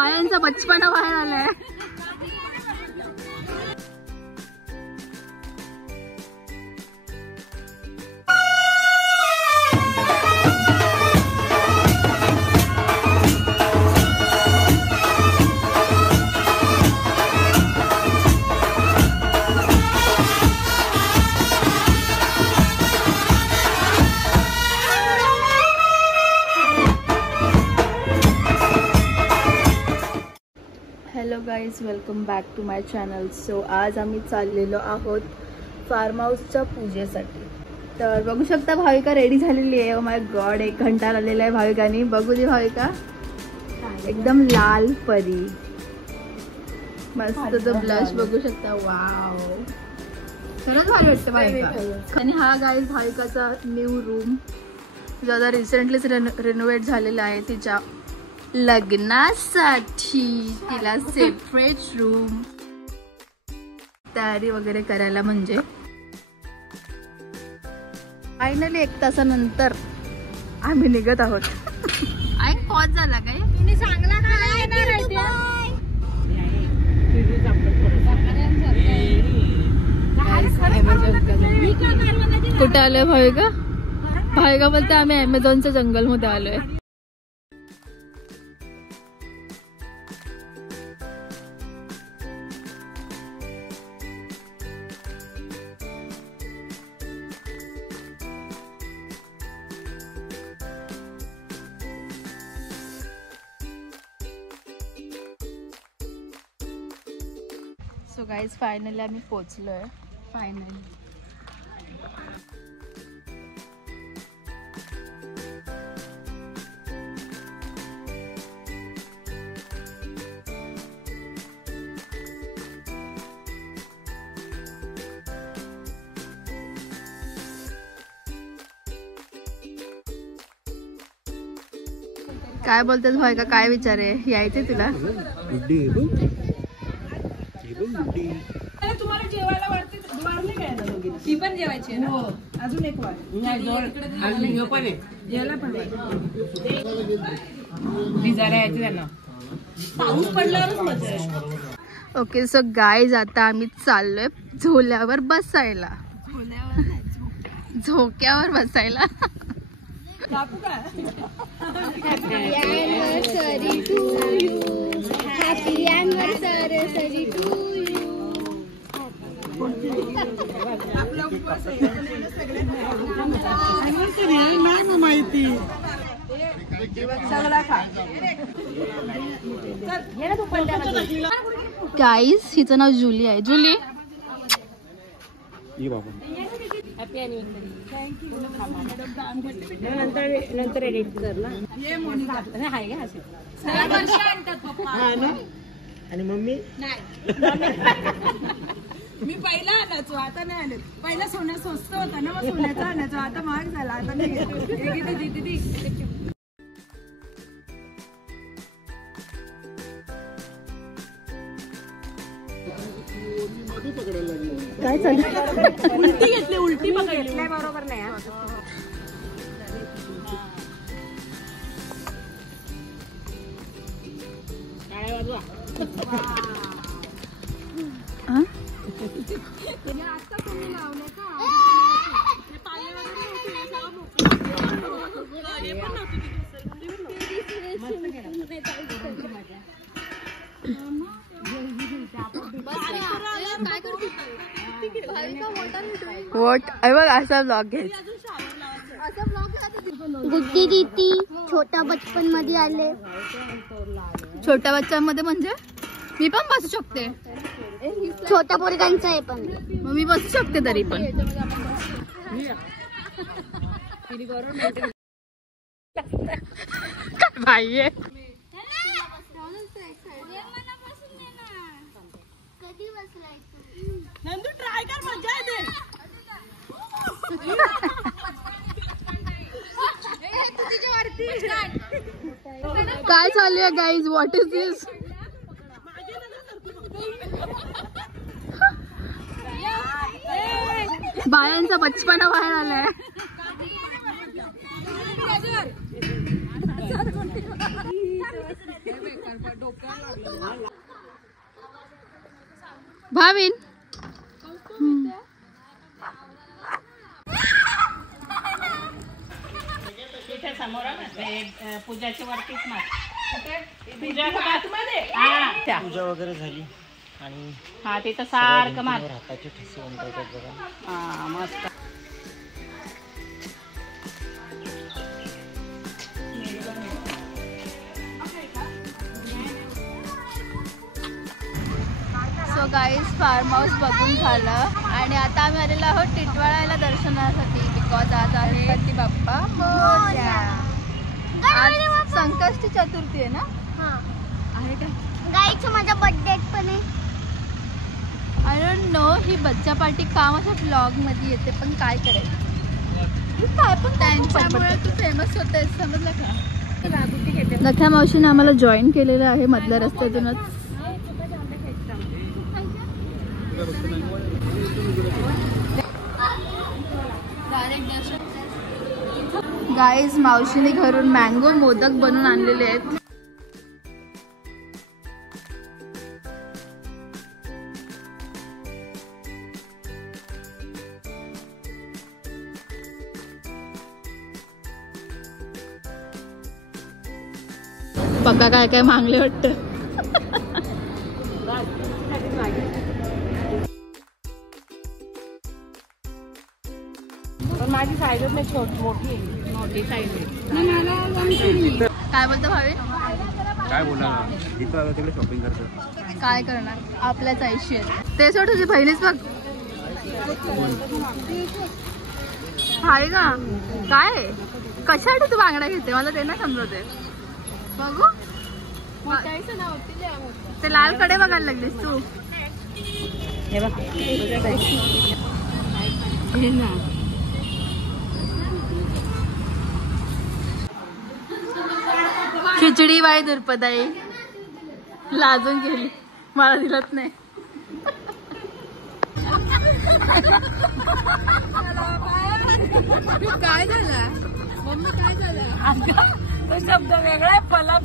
बायांचा बचपना बाहेर आलाय. Hello guys, welcome back to my channel. So आज आम्ही चाललेलो आहोत फार्म हाऊसच्या पूजेसाठी. तर बघू शकता भाविका रेडी झालेली आहे. ओ माय गॉड, 1 घंटा लागलेला आहे भाविकानी. बघू दे भाविका, एकदम लाल परी, मस्त तो ब्लश बघू शकता. वाव, खरंच भारी वाटतं भाविका. आणि हा गाईज भाविकाचा न्यू रूम जो आता रिसेंटलीच रिनोव्हेट झालेला आहे. तिच्या लग्नासाठी तिला सेपरेट रूम तयारी वगैरे करायला. म्हणजे फायनली 1 तासानंतर आम्ही निघत आहोत. आई पॉज झाला काय? तुम्ही सांगला कुठे आलोय भाविका? भाविका बोलते आम्ही अमेझॉनच्या जंगल मध्ये आलोय. सो गाईज फायनली आम्ही पोचलोय. फायनली काय बोलतेस भाई? काय विचार आहे? यायचे तुला? तुम्हाला जेवायला वाटते वाढले काय ना दोघींना? ती पण जेवायची आहे ना? हो, अजून एक वाढ. जेवायला पण भिजायला यायचं त्यांना. पाऊस पडल्यावरच मजा आहे. ओके, सो गाईज आता आम्ही चाललोय झोल्यावर बसायला. झोक्यावर बसायला. कापू का? Happy anniversary to you. Happy anniversary to you. आपला उपवास आहे. नाही माहिती. सगळा खा. गाईज हिचं नाव जुली आहे. जुली नंतर एडिट कर ना. ये मोनिका हाय का असे सगळ्या वर्ष आणतात पप्पा. हां ना. आणि मम्मी नाही. मी पहिला आणायचो, आता नाही आणत. पहिला सोनं स्वस्त होता ना, मग सोन्याचा आणायचो. आता महाग झाला, आता नाही घेत. दीदी काय चालू? उलटी घेतली, उलटी पकडली. नाही बरोबर नाही. वॉट आई बघ असा ब्लॉग घे. गुड्डी दीदी छोटा बचपन मध्ये आले. छोट्या बच्चांमध्ये म्हणजे मी पण बसू शकते. छोट्या पोरगांचं आहे पण. मग मी बसू शकते तरी पण. काय भाई आहे. नंदू ट्राय कर, मजा येते. काय चालू आहे गाईज? व्हॉट इज दिस? बायांचा बचपना बाहेर आलाय. भाविन इथे समोर पूजाच्या वरतीच पूजा वगैरे झाली आणि हा तिथं सारखं मार हाताचे ठसे उमटवतात बघा. हा मस्त. सो गाईज फार्म हाऊस बघून झालं आणि आता आम्ही आलेलो आहोत टिटवाळ्याला दर्शनासाठी बिकॉज आज आहे गणपती बाप्पा मोरया. आज संकष्टी चतुर्थी आहे ना? आहे का? गाईचं माझा बर्थडे पण आहे. आय डोंट नो ही बच्चा पार्टी का माझ्या ब्लॉग मध्ये येते पण काय करायचं काय पण त्यांच्यामुळे तू फेमस होते समजलं का? लख्या मावशीने आम्हाला जॉईन केलेलं आहे मधल्या रस्त्यातूनच. गाईज मावशीने घरून मँगो मोदक बनवून आणलेले आहेत. पक्का काय काय मागले वाटतं. पण माझी साईजच नाही मोठी साईज काय बोलतो भावी? काय बोलणार जिथं आलं तिकडे शॉपिंग करतो. काय करणार आपल्याच आयुष्य आहे ते. सोड तुझी बहिणीच बघ आहे का काय कशासाठी तू बांगडा घेते मला ते ना समजते. बघू ते लाल कडे बघायला लागलीस तू. हे बघ खिचडी बाई दुर्पदाई लाजून गेली मला दिलत नाही. काय झालं मम्मी काय झालं? तो शब्द वेगळा आहे पला.